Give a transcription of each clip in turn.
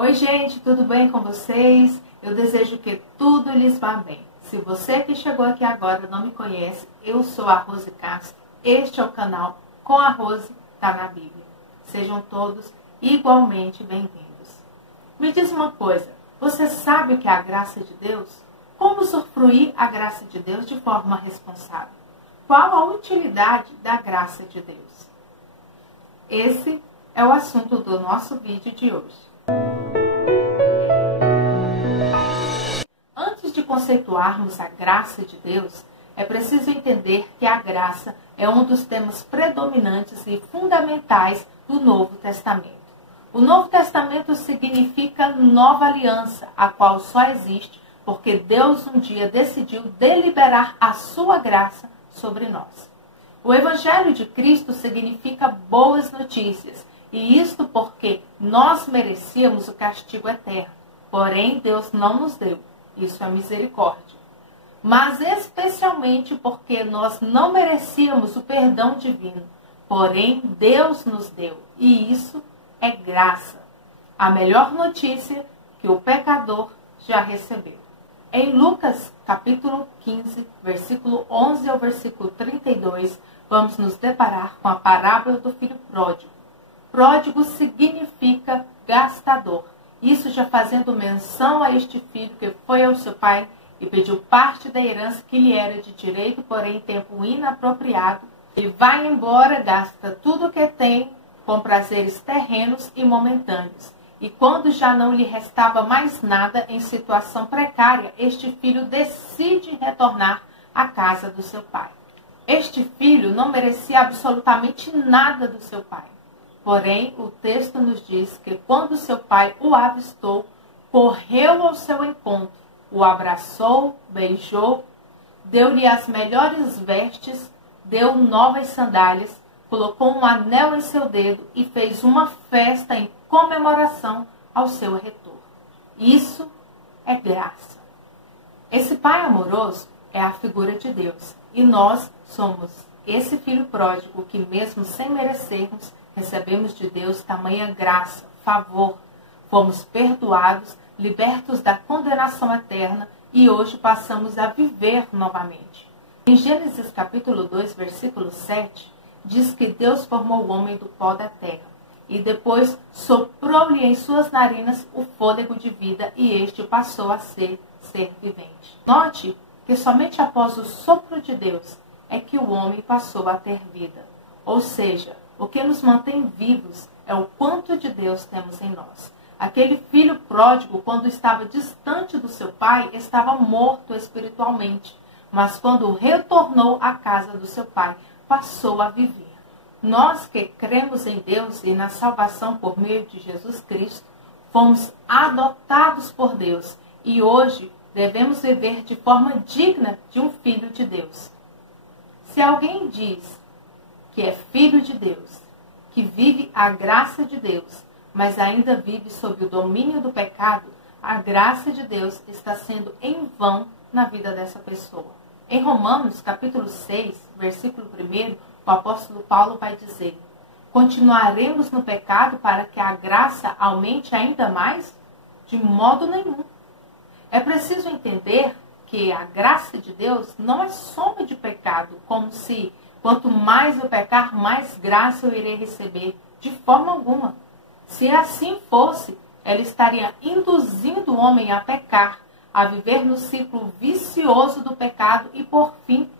Oi gente, tudo bem com vocês? Eu desejo que tudo lhes vá bem. Se você que chegou aqui agora não me conhece, eu sou a Rose Castro. Este é o canal Com a Rose Tá na Bíblia. Sejam todos igualmente bem-vindos. Me diz uma coisa, você sabe o que é a graça de Deus? Como usufruir a graça de Deus de forma responsável? Qual a utilidade da graça de Deus? Esse é o assunto do nosso vídeo de hoje. Antes de conceituarmos a graça de Deus, é preciso entender que a graça é um dos temas predominantes e fundamentais do Novo Testamento. O Novo Testamento significa nova aliança, a qual só existe porque Deus um dia decidiu deliberar a sua graça sobre nós. O Evangelho de Cristo significa boas notícias, e isto porque nós merecíamos o castigo eterno, porém Deus não nos deu. Isso é misericórdia. Mas especialmente porque nós não merecíamos o perdão divino, porém Deus nos deu, e isso é graça. A melhor notícia que o pecador já recebeu. Em Lucas capítulo 15, versículo 11 ao versículo 32, vamos nos deparar com a parábola do filho pródigo. Pródigo significa gastador. Isso já fazendo menção a este filho que foi ao seu pai e pediu parte da herança que lhe era de direito, porém em tempo inapropriado. Ele vai embora, gasta tudo o que tem com prazeres terrenos e momentâneos. E quando já não lhe restava mais nada, em situação precária, este filho decide retornar à casa do seu pai. Este filho não merecia absolutamente nada do seu pai. Porém, o texto nos diz que quando seu pai o avistou, correu ao seu encontro, o abraçou, beijou, deu-lhe as melhores vestes, deu novas sandálias, colocou um anel em seu dedo e fez uma festa em comemoração ao seu retorno. Isso é graça. Esse pai amoroso é a figura de Deus, e nós somos esse filho pródigo que, mesmo sem merecermos, recebemos de Deus tamanha graça, favor. Fomos perdoados, libertos da condenação eterna e hoje passamos a viver novamente. Em Gênesis capítulo 2, versículo 7, diz que Deus formou o homem do pó da terra e depois soprou-lhe em suas narinas o fôlego de vida e este passou a ser vivente. Note que somente após o sopro de Deus é que o homem passou a ter vida. Ou seja, o que nos mantém vivos é o quanto de Deus temos em nós. Aquele filho pródigo, quando estava distante do seu pai, estava morto espiritualmente. Mas quando retornou à casa do seu pai, passou a viver. Nós que cremos em Deus e na salvação por meio de Jesus Cristo, fomos adotados por Deus. E hoje devemos viver de forma digna de um filho de Deus. Se alguém diz que é filho de Deus, que vive a graça de Deus, mas ainda vive sob o domínio do pecado, a graça de Deus está sendo em vão na vida dessa pessoa. Em Romanos, capítulo 6, versículo 1, o apóstolo Paulo vai dizer: continuaremos no pecado para que a graça aumente ainda mais? De modo nenhum. É preciso entender que a graça de Deus não é soma de pecado, como se quanto mais eu pecar, mais graça eu irei receber. De forma alguma. Se assim fosse, ela estaria induzindo o homem a pecar, a viver no ciclo vicioso do pecado e, por fim,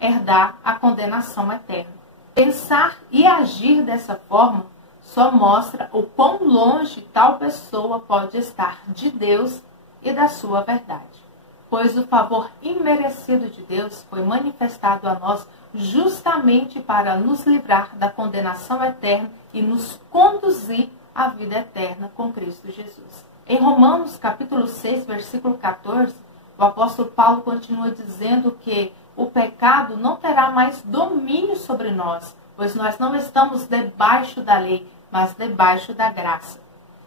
herdar a condenação eterna. Pensar e agir dessa forma só mostra o quão longe tal pessoa pode estar de Deus e da sua verdade. Pois o favor imerecido de Deus foi manifestado a nós justamente para nos livrar da condenação eterna e nos conduzir à vida eterna com Cristo Jesus. Em Romanos capítulo 6, versículo 14, o apóstolo Paulo continua dizendo que o pecado não terá mais domínio sobre nós, pois nós não estamos debaixo da lei, mas debaixo da graça.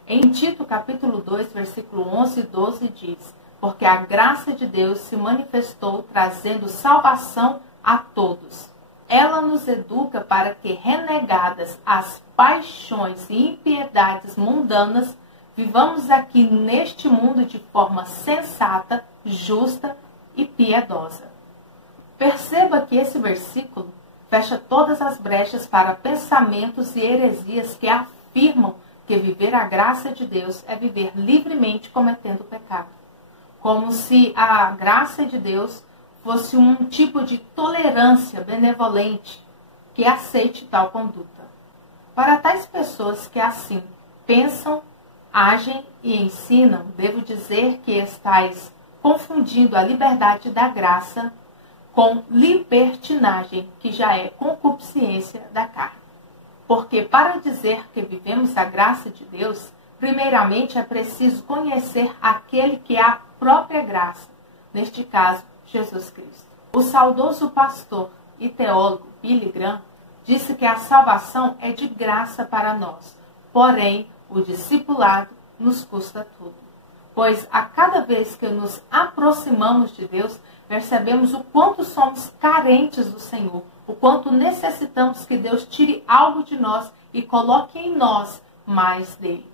Em Tito capítulo 2, versículo 11 e 12 diz: porque a graça de Deus se manifestou trazendo salvação a todos. Ela nos educa para que, renegadas as paixões e impiedades mundanas, vivamos aqui neste mundo de forma sensata, justa e piedosa. Perceba que esse versículo fecha todas as brechas para pensamentos e heresias que afirmam que viver a graça de Deus é viver livremente cometendo pecado. Como se a graça de Deus fosse um tipo de tolerância benevolente que aceite tal conduta. Para tais pessoas que assim pensam, agem e ensinam, devo dizer que estais confundindo a liberdade da graça com libertinagem, que já é concupiscência da carne. Porque para dizer que vivemos a graça de Deus, primeiramente é preciso conhecer aquele que é a própria graça, neste caso, Jesus Cristo. O saudoso pastor e teólogo Billy Graham disse que a salvação é de graça para nós, porém o discipulado nos custa tudo. Pois a cada vez que nos aproximamos de Deus, percebemos o quanto somos carentes do Senhor, o quanto necessitamos que Deus tire algo de nós e coloque em nós mais dele.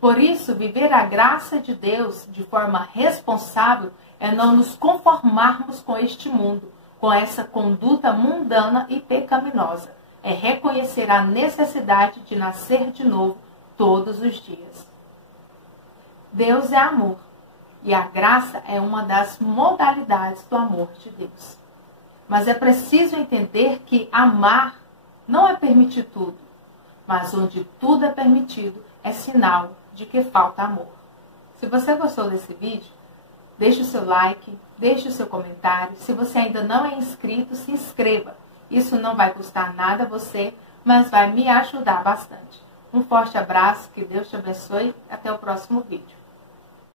Por isso, viver a graça de Deus de forma responsável é não nos conformarmos com este mundo, com essa conduta mundana e pecaminosa. É reconhecer a necessidade de nascer de novo todos os dias. Deus é amor, e a graça é uma das modalidades do amor de Deus. Mas é preciso entender que amar não é permitir tudo, mas onde tudo é permitido é sinal de que falta amor. Se você gostou desse vídeo, deixe o seu like, deixe o seu comentário. Se você ainda não é inscrito, se inscreva. Isso não vai custar nada a você, mas vai me ajudar bastante. Um forte abraço, que Deus te abençoe. Até o próximo vídeo.